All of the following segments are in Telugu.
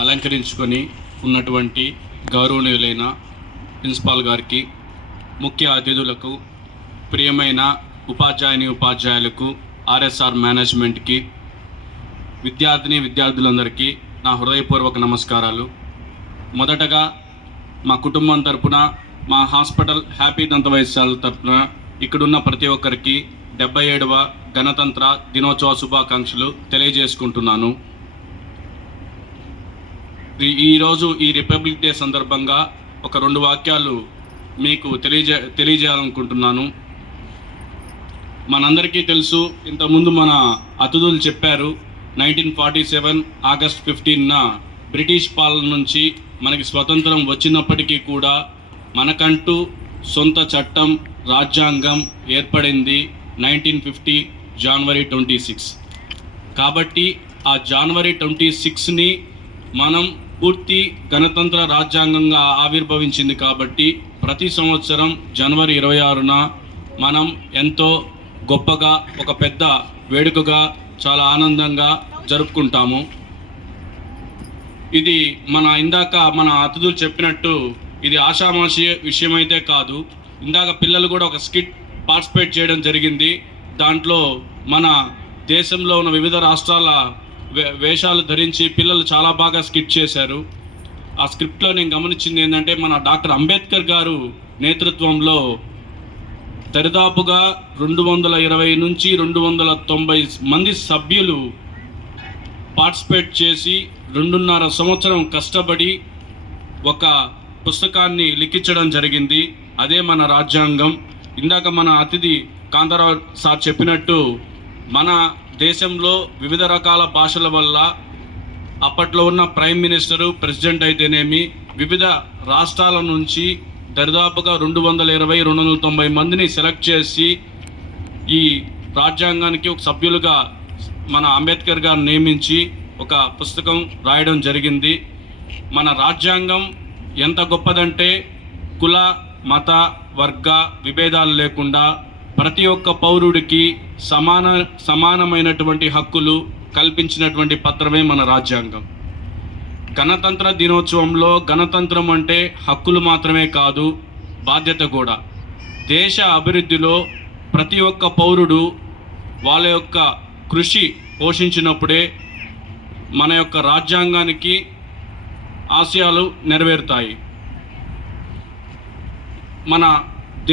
అలంకరించుకొని ఉన్నటువంటి గౌరవనీయులైన ప్రిన్సిపాల్ గారికి, ముఖ్య అతిథులకు, ప్రియమైన ఉపాధ్యాయులకు, ఆర్ఎస్ఆర్ మేనేజ్మెంట్కి, విద్యార్థులందరికీ నా హృదయపూర్వక నమస్కారాలు. మొదటగా మా కుటుంబం తరపున, మా హాస్పిటల్ హ్యాపీ దంత వైద్యశాల తరపున ఇక్కడున్న ప్రతి ఒక్కరికి 77వ గణతంత్ర దినోత్సవ శుభాకాంక్షలు తెలియజేసుకుంటున్నాను. ఈరోజు ఈ రిపబ్లిక్ డే సందర్భంగా ఒక 2 వాక్యాలు మీకు తెలియజేయాలనుకుంటున్నాను. మనందరికీ తెలుసు, ఇంతకుముందు మన అతిథులు చెప్పారు, 1947 ఆగస్ట్ 15న బ్రిటిష్ పాలన నుంచి మనకి స్వతంత్రం వచ్చినప్పటికీ కూడా మనకంటూ సొంత చట్టం, రాజ్యాంగం ఏర్పడింది 1950 జనవరి 26. కాబట్టి ఆ జనవరి 26ని మనం పూర్తి గణతంత్ర రాజ్యాంగంగా ఆవిర్భవించింది. కాబట్టి ప్రతి సంవత్సరం జనవరి 26న మనం ఎంతో గొప్పగా, ఒక పెద్ద వేడుకగా, చాలా ఆనందంగా జరుపుకుంటాము. ఇది ఇందాక మన అతిథులు చెప్పినట్టు ఇది ఆషామాషి విషయం అయితే కాదు. ఇందాక పిల్లలు కూడా ఒక స్కిట్ పార్టిసిపేట్ చేయడం జరిగింది. దాంట్లో మన దేశంలో ఉన్న వివిధ రాష్ట్రాల వేషాలు ధరించి పిల్లలు చాలా బాగా స్కిట్ చేశారు. ఆ స్క్రిప్ట్లో నేను గమనించింది ఏంటంటే, మన డాక్టర్ అంబేద్కర్ గారు నేతృత్వంలో దరిదాపుగా 220 నుంచి 290 మంది సభ్యులు పార్టిసిపేట్ చేసి 2.5 సంవత్సరం కష్టపడి ఒక పుస్తకాన్ని లిఖించడం జరిగింది. అదే మన రాజ్యాంగం. ఇందాక మన అతిథి కాంతారావు సార్ చెప్పినట్టు మన దేశంలో వివిధ రకాల భాషల వల్ల అప్పట్లో ఉన్న ప్రైమ్ మినిస్టరు, ప్రెసిడెంట్ అయితేనేమి, వివిధ రాష్ట్రాల నుంచి దరిదాపుగా 220-290 మందిని సెలెక్ట్ చేసి ఈ రాజ్యాంగానికి ఒక సభ్యులుగా మన అంబేద్కర్ గారు నియమించి ఒక పుస్తకం రాయడం జరిగింది. మన రాజ్యాంగం ఎంత గొప్పదంటే, కుల, మత, వర్గ విభేదాలు లేకుండా ప్రతి ఒక్క పౌరుడికి సమానమైనటువంటి హక్కులు కల్పించినటువంటి పత్రమే మన రాజ్యాంగం. గణతంత్ర దినోత్సవంలో గణతంత్రం అంటే హక్కులు మాత్రమే కాదు, బాధ్యత కూడా. దేశ అభివృద్ధిలో ప్రతి ఒక్క పౌరుడు వాళ్ళ యొక్క కృషి పోషించినప్పుడే మన యొక్క రాజ్యాంగానికి ఆశయాలు నెరవేరుతాయి. మన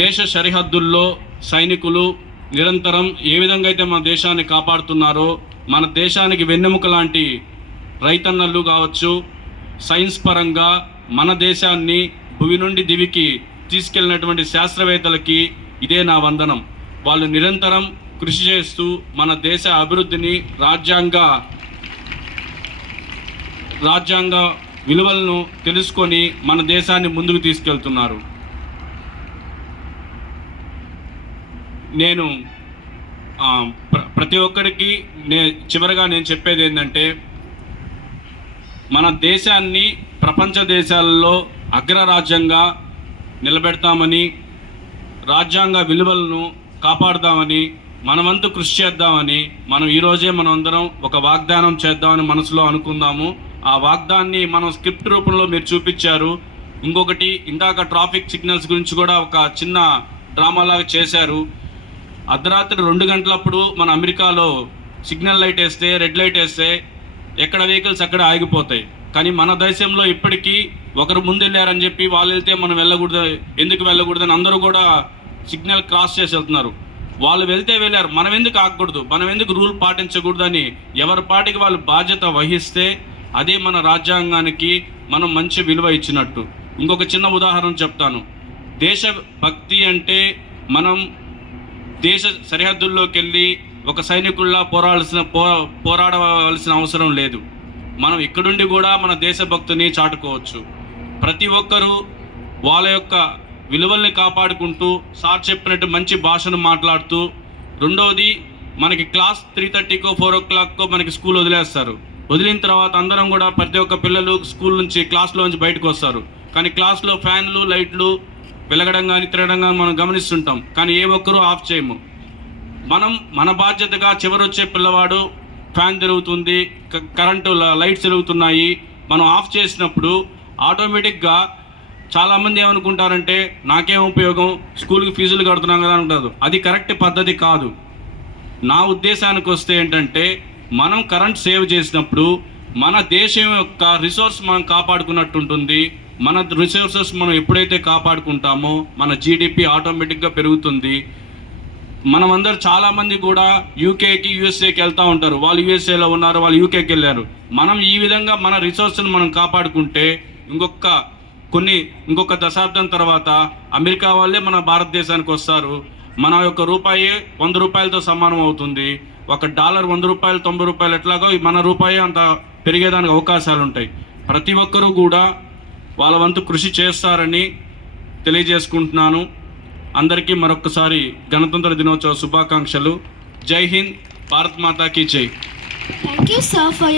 దేశ సరిహద్దుల్లో సైనికులు నిరంతరం ఏ విధంగా అయితే మన దేశాన్ని కాపాడుతున్నారో, మన దేశానికి వెన్నెముక లాంటి రైతన్నలు కావచ్చు, సైన్స్ పరంగా మన దేశాన్ని భూమి నుండి దివికి తీసుకెళ్ళినటువంటి శాస్త్రవేత్తలకి ఇదే నా వందనం. వాళ్ళు నిరంతరం కృషి చేస్తూ మన దేశ అభివృద్ధిని, రాజ్యాంగ విలువలను తెలుసుకొని మన దేశాన్ని ముందుకు తీసుకెళ్తున్నారు. నేను ప్రతి ఒక్కరికి చివరిగా నేను చెప్పేది ఏంటంటే, మన దేశాన్ని ప్రపంచ దేశాలలో అగ్రరాజ్యంగా నిలబెడతామని, రాజ్యాంగ విలువలను కాపాడుదామని, మనమంతా కృషి చేద్దామని ఈరోజే మనం అందరం ఒక వాగ్దానం చేద్దామని మనసులో అనుకుందాము. ఆ వాగ్దాన్ని మనం స్క్రిప్ట్ రూపంలో మీరు చూపించారు. ఇంకొకటి, ఇందాక ట్రాఫిక్ సిగ్నల్స్ గురించి కూడా ఒక చిన్న డ్రామాలాగా చేశారు. అర్ధరాత్రి 2 గంటలప్పుడు మన అమెరికాలో సిగ్నల్ లైట్ వేస్తే, రెడ్ లైట్ వేస్తే ఎక్కడ వెహికల్స్ అక్కడ ఆగిపోతాయి. కానీ మన దేశంలో ఇప్పటికీ ఒకరు ముందు వెళ్ళారని చెప్పి వాళ్ళు వెళ్తే మనం ఎందుకు వెళ్ళకూడదని అందరూ కూడా సిగ్నల్ క్రాస్ చేసి వెళ్తున్నారు. వాళ్ళు వెళ్తే వెళ్ళారు, మనం ఎందుకు ఆగకూడదు, మనం ఎందుకు రూల్ పాటించకూడదని ఎవరి పాటికి వాళ్ళు బాధ్యత వహిస్తే అదే మన రాజ్యాంగానికి మనం మంచి విలువ ఇచ్చినట్టు. ఇంకొక చిన్న ఉదాహరణ చెప్తాను. దేశభక్తి అంటే మనం దేశ సరిహద్దుల్లోకి వెళ్ళి ఒక సైనికుల్లా పోరాడవలసిన అవసరం లేదు. మనం ఇక్కడుండి కూడా మన దేశభక్తిని చాటుకోవచ్చు. ప్రతి ఒక్కరూ వాళ్ళ యొక్క విలువల్ని కాపాడుకుంటూ సార్ చెప్పినట్టు మంచి భాషను మాట్లాడుతూ, రెండవది మనకి క్లాస్ 3:30కో 4 o'clockకో మనకి స్కూల్ వదిలేస్తారు. వదిలిన తర్వాత అందరం కూడా ప్రతి ఒక్క పిల్లలు స్కూల్ నుంచి, క్లాస్లో నుంచి బయటకు వస్తారు. కానీ క్లాస్లో ఫ్యాన్లు, లైట్లు వెలగడం కానీ తిరగడం కానీ మనం గమనిస్తుంటాం. కానీ ఏ ఒక్కరూ ఆఫ్ చేయము. మన బాధ్యతగా చివరొచ్చే పిల్లవాడు ఫ్యాన్ తిరుగుతుంది, కరెంటు లైట్స్ తిరుగుతున్నాయి, మనం ఆఫ్ చేసినప్పుడు ఆటోమేటిక్గా చాలామంది ఏమనుకుంటారంటే నాకేం ఉపయోగం, స్కూల్కి ఫీజులు కడుతున్నాం కదా అంటారు. అది కరెక్ట్ పద్ధతి కాదు. నా ఉద్దేశానికి వస్తే ఏంటంటే, మనం కరెంట్ సేవ్ చేసినప్పుడు మన దేశం యొక్క రిసోర్స్ మనం కాపాడుకున్నట్టు ఉంటుంది. మన రిసోర్సెస్ మనం ఎప్పుడైతే కాపాడుకుంటామో మన జీడిపి ఆటోమేటిక్గా పెరుగుతుంది. మనమందరూ చాలామంది కూడా యూకేకి యూఎస్ఏకి వెళ్తూ ఉంటారు. వాళ్ళు యూఎస్ఏలో ఉన్నారు, వాళ్ళు యూకేకి వెళ్ళారు. మనం ఈ విధంగా మన రిసోర్స్ని మనం కాపాడుకుంటే ఇంకొక దశాబ్దం తర్వాత అమెరికా వాళ్ళే మన భారతదేశానికి వస్తారు. మన యొక్క రూపాయి 100 రూపాయలతో సమానం అవుతుంది. $1 100 రూపాయలు 90 రూపాయలు ఎట్లాగో మన రూపాయి అంత పెరిగేదానికి అవకాశాలు ఉంటాయి. ప్రతి ఒక్కరూ కూడా వాళ్ళ వంతు కృషి చేస్తారని తెలియజేసుకుంటున్నాను. అందరికీ మరొకసారి గణతంత్ర దినోత్సవ శుభాకాంక్షలు. జై హింద్, భారత్ మాతా కీ జై. Thank you, sir, for your